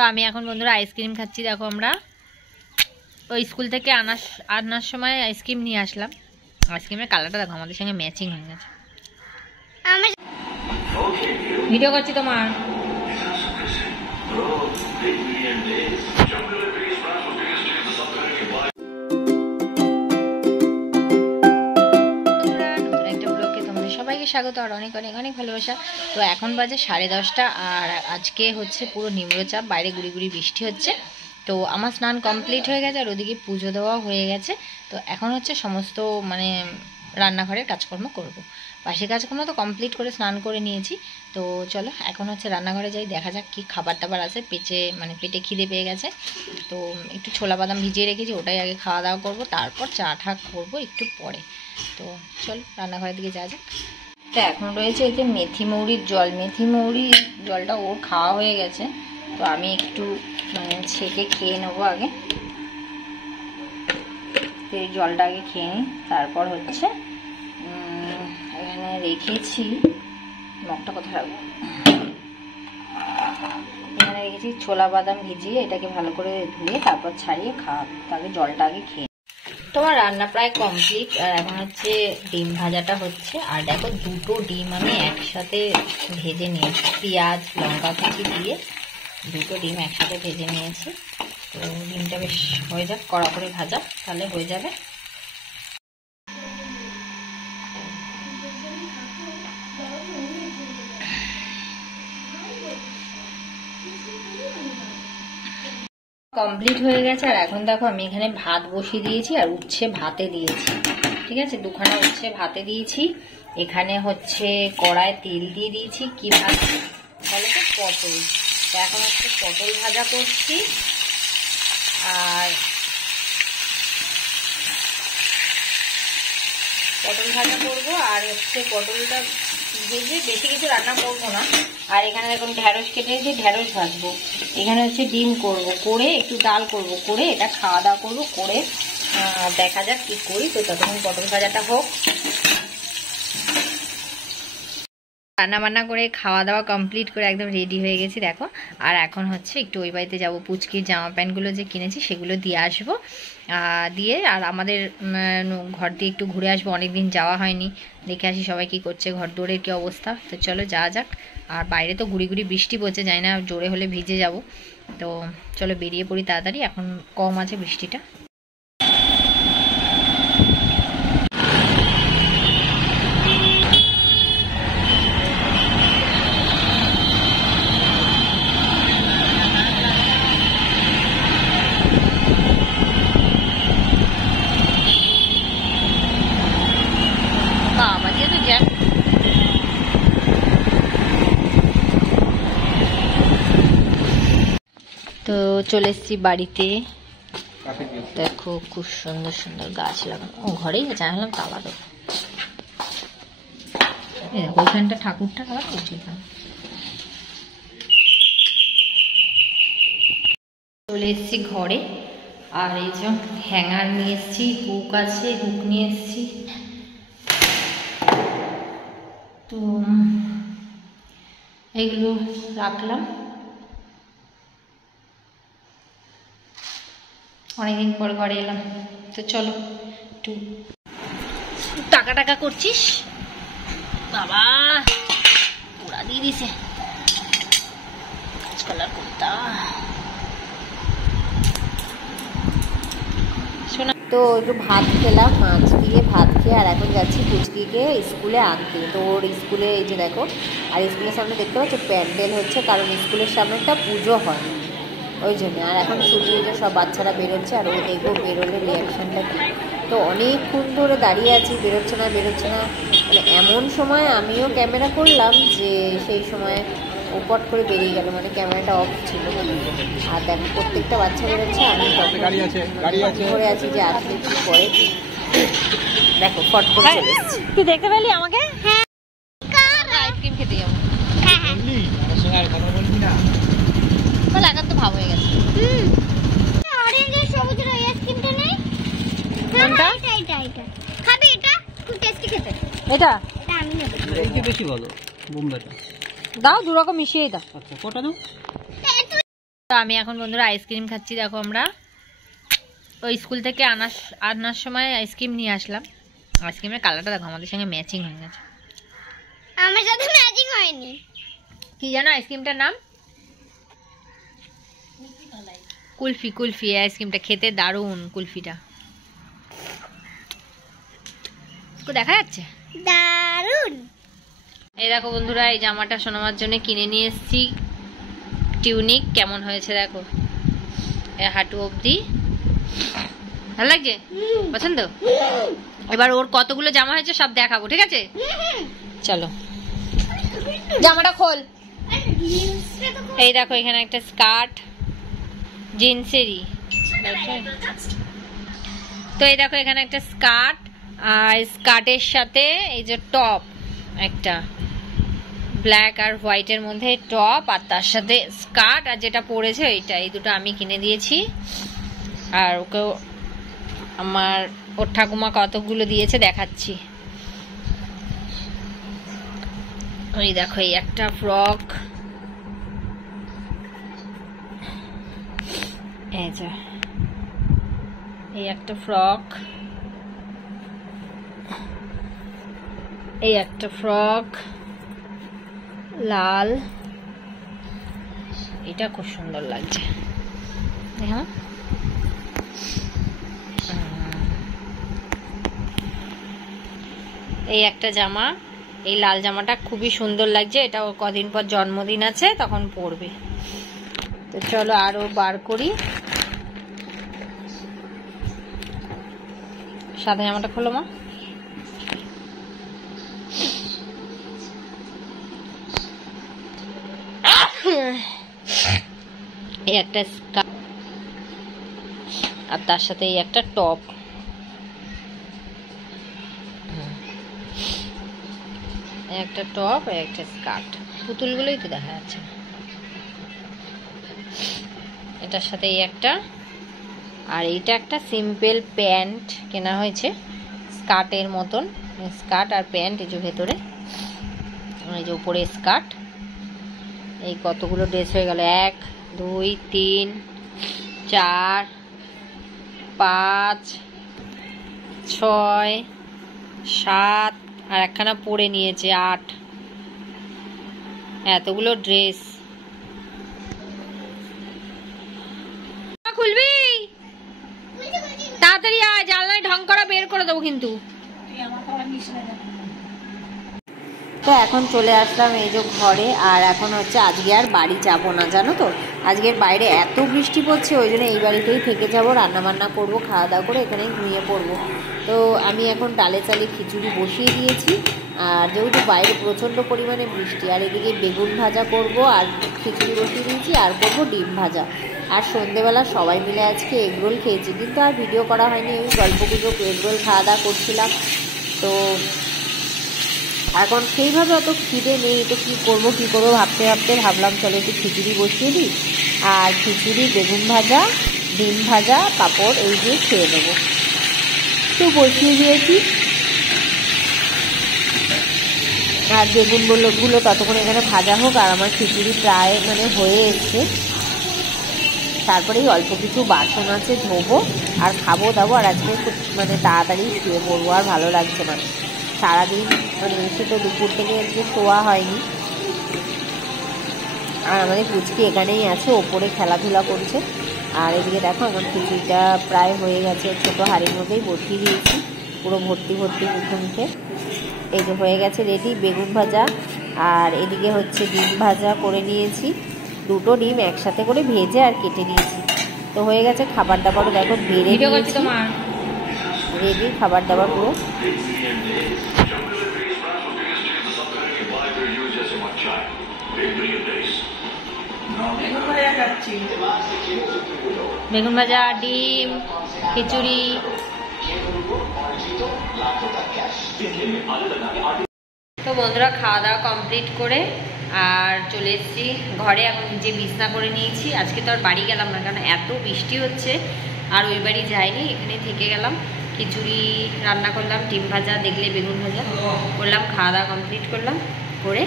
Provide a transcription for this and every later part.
তো আমি এখন বন্ধুরা আইসক্রিম খাচ্ছি। দেখো আমরা ওই স্কুল থেকে আনার সময় আইসক্রিম নিয়ে আসলাম। আইসক্রিমের কালারটা দেখো আমাদের সঙ্গে ম্যাচিং হয়ে গেছে। ভিডিও করছি তোমার। সবাইকে স্বাগত আর অনেক অনেক অনেক ভালোবাসা। তো এখন বাজে 10:30 আর আজকে হচ্ছে পুরো নিম্নচাপ, বাইরে গুড়ি গুড়ি বৃষ্টি হচ্ছে। তো আমার স্নান কমপ্লিট হয়ে গেছে আর ওদিকে পুজো দেওয়া হয়ে গেছে। তো এখন হচ্ছে সমস্ত মানে রান্নাঘরের কাজকর্ম করব। বাসি কাজকর্ম তো কমপ্লিট করে স্নান করে নিয়েছি। তো চলো এখন হচ্ছে রান্নাঘরে যাই, দেখা যাক কি খাবার টাবার আছে। পেটে খিদে পেয়ে গেছে। তো একটু ছোলা বাদাম ভিজিয়ে রেখেছি, ওটাই আগে খাওয়া দাওয়া করবো, তারপর চা ঠা করবো একটু পরে। তো চলো রান্নাঘরের দিকে যাওয়া যাক। তো এখন রয়েছে এই যে মেথি মৌরির জল। মেথি মৌরির জলটা ওর খাওয়া হয়ে গেছে। তো আমি একটু মানে ছেঁকে খেয়ে নেবো আগে। তো এই জলটা আগে খেয়ে নিই, তারপর হচ্ছে এখানে রেখেছি মগটা কোথায় রাখবো, এখানে রেখেছি ছোলা বাদাম ভিজিয়ে, এটাকে ভালো করে ধুয়ে তারপর ছাড়িয়ে খাওয়াবো। তাকে জলটা আগে খেয়ে। তোমার রান্না প্রায় কমপ্লিট আর এখন হচ্ছে ডিম ভাজাটা হচ্ছে। আর দেখো দুটো ডিম আমি একসাথে ভেজে নিয়েছি, পেঁয়াজ লঙ্কা কুচি দিয়ে দুটো ডিম একসাথে ভেজে নিয়েছি। তো ডিমটা বেশ হয়ে যাক, কড়া করে ভাজা, তাহলে হয়ে যাবে। কমপ্লিট হয়ে গেছে। আর এখন দেখো আমি এখানে ভাত বসিয়ে দিয়েছি আর উচ্ছে ভাতে দিয়েছি। ঠিক আছে, দুখানা উচ্ছে ভাতে দিয়েছি। এখানে হচ্ছে কড়ায় তেল দিয়ে দিয়েছি। কি ভাজছি বলো তো? পটল। তো এখন হচ্ছে পটল ভাজা করছি। আর পটল ভাজা করবো আর হচ্ছে পটলটা ভেজে বেশি কিছু রান্না করবো না। আর এখানে এখন ঢেঁড়স কেটেছি, ঢেঁড়স ভাজবো। এখানে হচ্ছে ডিম করব, করে একটু ডাল করব, করে এটা খাওয়া দাওয়া করবো, করে দেখা যাক কি করি। তো ততক্ষণ পটল ভাজাটা হোক। রান্না বান্না করে খাওয়া দাওয়া কমপ্লিট করে একদম রেডি হয়ে গেছি দেখো। আর এখন হচ্ছে একটু ওই বাড়িতে যাবো, পুচকির জামা প্যান্টগুলো যে কিনেছি সেগুলো দিয়ে আসবো। দিয়ে আর আমাদের ঘর দিয়ে একটু ঘুরে আসবো, অনেকদিন যাওয়া হয়নি, দেখে আসি সবাই কি করছে, ঘর দৌড়ের কি অবস্থা। তো চলো যাওয়া যাক। আর বাইরে তো গুড়ি গুড়ি বৃষ্টি পড়ছে, যাই না জোরে হলে ভিজে যাব। তো চলো বেরিয়ে পড়ি তাড়াতাড়ি, এখন কম আছে বৃষ্টিটা। তো চলে এসেছি বাড়িতে। দেখো খুব সুন্দর সুন্দর গাছ লাগানো, ও ঘরেই জানলাম তালা দেবো। ওইখানটা ঠাকুরটা উচিত। চলে এসেছি ঘরে। আর এই যে হ্যাঙ্গার নিয়ে এসেছি, হুক আছে, হুক নিয়ে এসেছি। তো এগুলো রাখলাম, অনেকদিন পর ঘরে এলাম। তো চলো একটু টাকা করছিস বাবা, পোড়া দিয়ে দিছে কাঁচকলার কোপ্তা। তো একটু ভাত খেলাম, মাছ দিয়ে ভাত খেয়ে। আর এখন যাচ্ছি পুচকিকে স্কুলে আনতে। তো ওর স্কুলে এই যে দেখো, আর স্কুলের সামনে দেখতে পাচ্ছ প্যান্ডেল হচ্ছে, কারণ স্কুলের সামনে একটা পুজো হয় ওই জন্য। আর এখন ছুটি হয়েছে, সব বাচ্চারা বেরোচ্ছে। আর ও দেখবো বেরোলে রিয়াকশানটা কী। তো অনেকক্ষণ ধরে দাঁড়িয়ে আছি, বেরোচ্ছে না। মানে এমন সময় আমিও ক্যামেরা করলাম যে সেই সময় ও পট করে বেরিয়ে গেল, মানে ক্যামেরাটা অফ ছিল। আর দেখো প্রত্যেকটা বাচ্চা বেরোচ্ছে, আমি ধরে আছি যে আসলে কি করে। দেখো ফট করে চলে এসেছি। তুই দেখতে পেলি আমাকে? হ্যাঁ, আইসক্রিম খেতে যাবো। লাগান তো ভাব হয়ে গেছে। এটা বেশি ভালো, বোম্বেটা দাও, দু রকম মিশিয়ে দাও। আচ্ছা কটা দাও? তো আমি এখন বন্ধুরা আইসক্রিম খাচ্ছি। দেখো আমরা ওই স্কুল থেকে আনার সময় আইসক্রিম নিয়ে আসলাম। আইসক্রিমের কালারটা দেখো আমাদের সঙ্গে ম্যাচিং হয়ে গেছে। আমার সাথে ম্যাচিং হয়নি। কি জানো আইসক্রিমটার নাম? কুলফি। কুলফি আইসক্রিমটা খেতে দারুণ। কুলফিটা দেখা যাচ্ছে, দারুণ। এই দেখো বন্ধুরা, এই জামাটা সোনামার জন্য কিনে নিয়ে এসেছি। টিউনিক কেমন হয়েছে দেখো, হাঁটু অবধি, ভালো লাগছে, পছন্দ। এবার ওর কতগুলো জামা হয়েছে সব দেখাবো, ঠিক আছে? চলো জামাটা খোল। এই দেখো এখানে একটা স্কার্ট, জিন্সেরই। তো এই দেখো এখানে একটা স্কার্ট, আর স্কার্টের সাথে এই যে টপ, একটা ব্ল্যাক আর হোয়াইটের মধ্যে টপ, আর তার সাথে স্কার্ট, আর যেটা পরেছে ওইটা। এই দুটো আমি কিনে দিয়েছি। আর ওকেও আমার ওর ঠাকুমা কতগুলো দিয়েছে দেখাচ্ছি। ওই দেখো এই একটা ফ্রক, এই একটা ফ্রক, এই একটা ফ্রক লাল, এটা খুব সুন্দর লাগছে। দেখো এই একটা জামা, এই লাল জামাটা খুবই সুন্দর লাগছে। এটা ওর কদিন পর জন্মদিন আছে, তখন পরবে। তো চলো আরো বার করি। সাদা জামাটা খোলো মা। এই একটা স্কার্ট, আর তার সাথে এই একটা টপ। একটা টপ আর একটা স্কার্ট। পুতুলগুলোই তো দেখা যাচ্ছে। এটার সাথে এই একটা, আর এইটা একটা সিম্পল প্যান্ট কেনা হয়েছে স্কার্টের মতন। স্কার্ট আর প্যান্ট, এই যে ভেতরে, এই যে উপরে স্কার্ট। এই কতগুলো ড্রেস হয়ে গেল, 1 2 3 4 5 6 7, আর একখানা পরে নিয়েছে 8। এতগুলো ড্রেস খুলবি তাড়াতাড়ি, আয়, জানলায় ঢং করা বের করে দেবো কিন্তু। তো এখন চলে আসলাম এই যে ঘরে। আর এখন হচ্ছে আজকে আর বাড়ি যাবো না, জানো তো। আজকের বাইরে এত বৃষ্টি পড়ছে, ওই জন্য এই বাড়িতেই থেকে যাবো, রান্নাবান্না করবো, খাওয়া দাওয়া করে এখানেই ঘুমিয়ে পড়বো। তো আমি এখন ডালে চালে খিচুড়ি বসিয়ে দিয়েছি। আর যেহেতু বাইরে প্রচণ্ড পরিমাণে বৃষ্টি, আর এদিকে বেগুন ভাজা করব, আর খিচুড়ি বসিয়ে দিয়েছি, আর করবো ডিম ভাজা। আর সন্ধেবেলা সবাই মিলে আজকে এগরোল খেয়েছি, কিন্তু আর ভিডিও করা হয়নি। আমি গল্প গুজব এগরোল খাওয়া দাওয়া করছিলাম। তো এখন সেইভাবে অত খিদে নেই, তো কী করবো ভাবতে ভাবতে ভাবলাম চলো একটু খিচুড়ি বসিয়ে দিই। আর খিচুড়ি, বেগুন ভাজা, ডিম ভাজা, পাঁপড় এই দিয়ে খেয়ে দেবো। তো বসিয়ে দিয়েছি। আর বেগুনগুলো ততক্ষণ এখানে ভাজা হোক, আর আমার খিচুড়ি প্রায় হয়ে এসছে। তারপরেই অল্প কিছু বাসন আছে, ধোবো আর খাবো দাবো। আর আজকে খুব তাড়াতাড়ি শুয়ে পড়বো, আর ভালো লাগছে না। সারাদিন এসে তো দুপুর থেকে আজকে শোয়া হয়নি। আর আমাদের পুচকি এখানেই আছে, ওপরে খেলাধুলা করছে। আর এদিকে দেখো আমার খিচুড়িটা প্রায় হয়ে গেছে, ছোটো হাঁড়ির মধ্যেই বসিয়ে দিয়েছি, পুরো ভর্তি মুখে। এই যে হয়ে গেছে রেডি বেগুন ভাজা। আর এদিকে হচ্ছে ডিম ভাজা করে নিয়েছি, দুটো ডিম একসাথে করে ভেজে আর কেটে নিয়েছি। তো হয়ে গেছে। খাবার দাবারও দেখো বেড়ে নিয়েছি, রেডি খাবার দাবার পুরো। বেগুন ভাজা, ডিম, খিচুড়ি। তো বন্ধুরা খাওয়া দাওয়া কমপ্লিট করে আর চলে এসেছি ঘরে। এখন নিজে বিছনা করে নিয়েছি। আজকে তো আর বাড়ি গেলাম না, কারণ এত বৃষ্টি হচ্ছে। আর ওই বাড়ি যাইনি, এখানেই থেকে গেলাম। খিচুড়ি রান্না করলাম, ডিম ভাজা, দেখলে বেগুন ভাজা করলাম, খাওয়া দাওয়া কমপ্লিট করলাম করে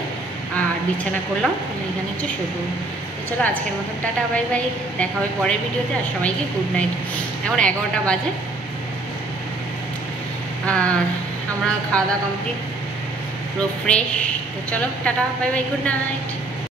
আর বিছানা করলাম। এখানে হচ্ছে শুধু চলো আজকের মতন টাটা বাই বাই, দেখা হবে পরের ভিডিওতে। আর সবাইকে গুড নাইট। এখন 11টা বাজে আর আমরা খাওয়া দাওয়া কমপ্লিট, পুরো ফ্রেশ। তো চলো tata bye bye, good night.